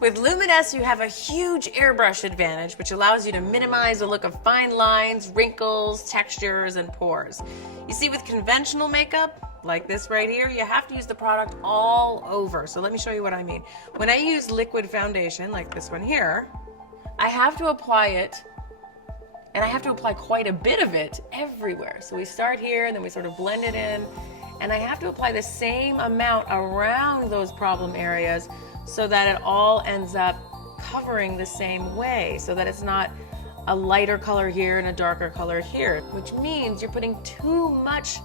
With Luminess, you have a huge airbrush advantage, which allows you to minimize the look of fine lines, wrinkles, textures, and pores. You see, with conventional makeup, like this right here, you have to use the product all over. So let me show you what I mean. When I use liquid foundation, like this one here, I have to apply it, and I have to apply quite a bit of it everywhere. So we start here, and then we sort of blend it in, and I have to apply the same amount around those problem areas so that it all ends up covering the same way, so that it's not a lighter color here and a darker color here, which means you're putting too much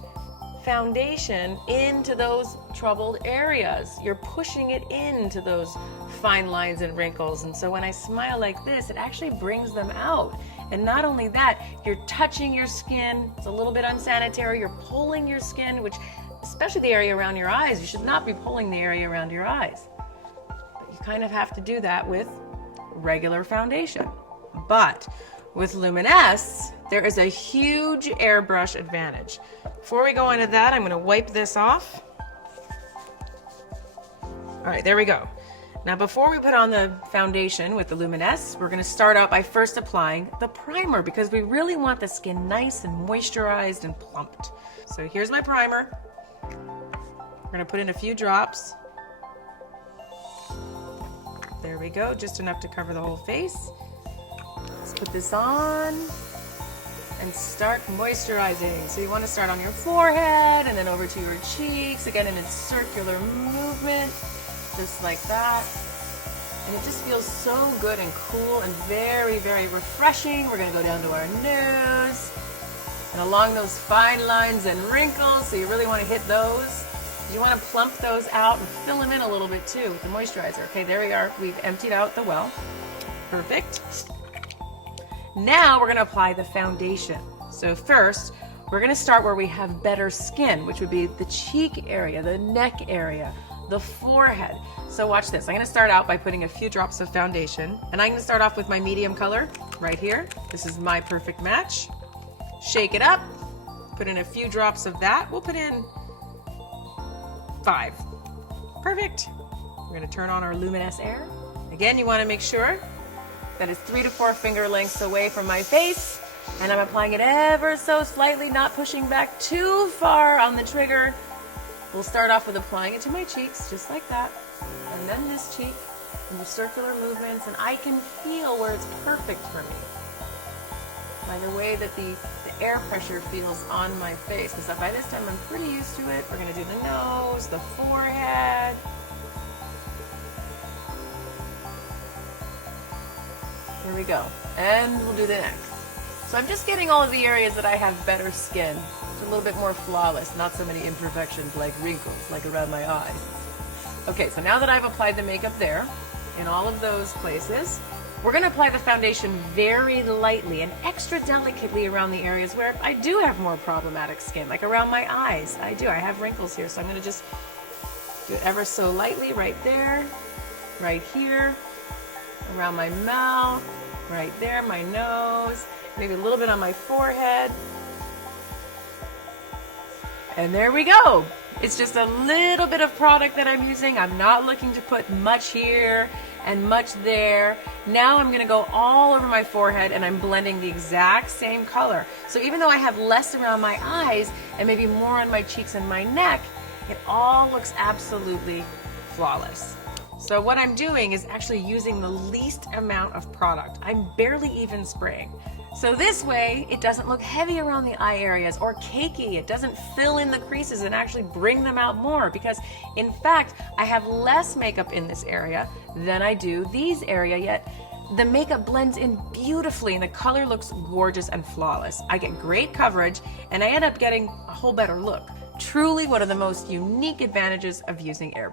foundation into those troubled areas. You're pushing it into those fine lines and wrinkles. And so when I smile like this, it actually brings them out. And not only that, you're touching your skin. It's a little bit unsanitary. You're pulling your skin, which, especially the area around your eyes, you should not be pulling the area around your eyes. You kind of have to do that with regular foundation. But with Luminess, there is a huge airbrush advantage. Before we go into that, I'm going to wipe this off. All right, there we go. Now, before we put on the foundation with the Luminess, we're going to start out by first applying the primer, because we really want the skin nice and moisturized and plumped. So here's my primer. We're going to put in a few drops. There we go, just enough to cover the whole face. Let's put this on and start moisturizing. So you want to start on your forehead and then over to your cheeks, again in a circular movement, just like that. And it just feels so good and cool and very, very refreshing. We're going to go down to our nose and along those fine lines and wrinkles, so you really want to hit those. You want to plump those out and fill them in a little bit too with the moisturizer. Okay, there we are. We've emptied out the well. Perfect. Now we're going to apply the foundation. So first, we're going to start where we have better skin, which would be the cheek area, the neck area, the forehead. So watch this. I'm going to start out by putting a few drops of foundation, and I'm going to start off with my medium color right here. This is my perfect match. Shake it up. Put in a few drops of that. We'll put in 5. Perfect. We're going to turn on our Luminess Air. Again, you want to make sure that it's 3 to 4 finger lengths away from my face, and I'm applying it ever so slightly, not pushing back too far on the trigger. We'll start off with applying it to my cheeks, just like that, and then this cheek, and the circular movements, and I can feel where it's perfect for me by the way that the air pressure feels on my face, because by this time I'm pretty used to it. We're going to do the nose, the forehead. Here we go. And we'll do the neck. So I'm just getting all of the areas that I have better skin. It's a little bit more flawless, not so many imperfections like wrinkles, like around my eyes. Okay, so now that I've applied the makeup there, in all of those places, we're going to apply the foundation very lightly and extra delicately around the areas where I do have more problematic skin, like around my eyes. I have wrinkles here, so I'm going to just do it ever so lightly right there, right here, around my mouth, right there, my nose, maybe a little bit on my forehead. And there we go. It's just a little bit of product that I'm using. I'm not looking to put much here and much there. Now I'm going to go all over my forehead, and I'm blending the exact same color. So even though I have less around my eyes and maybe more on my cheeks and my neck, it all looks absolutely flawless. So what I'm doing is actually using the least amount of product. I'm barely even spraying. So this way, it doesn't look heavy around the eye areas or cakey. It doesn't fill in the creases and actually bring them out more, because in fact, I have less makeup in this area than I do these area, yet the makeup blends in beautifully and the color looks gorgeous and flawless. I get great coverage and I end up getting a whole better look. Truly one of the most unique advantages of using airbrush.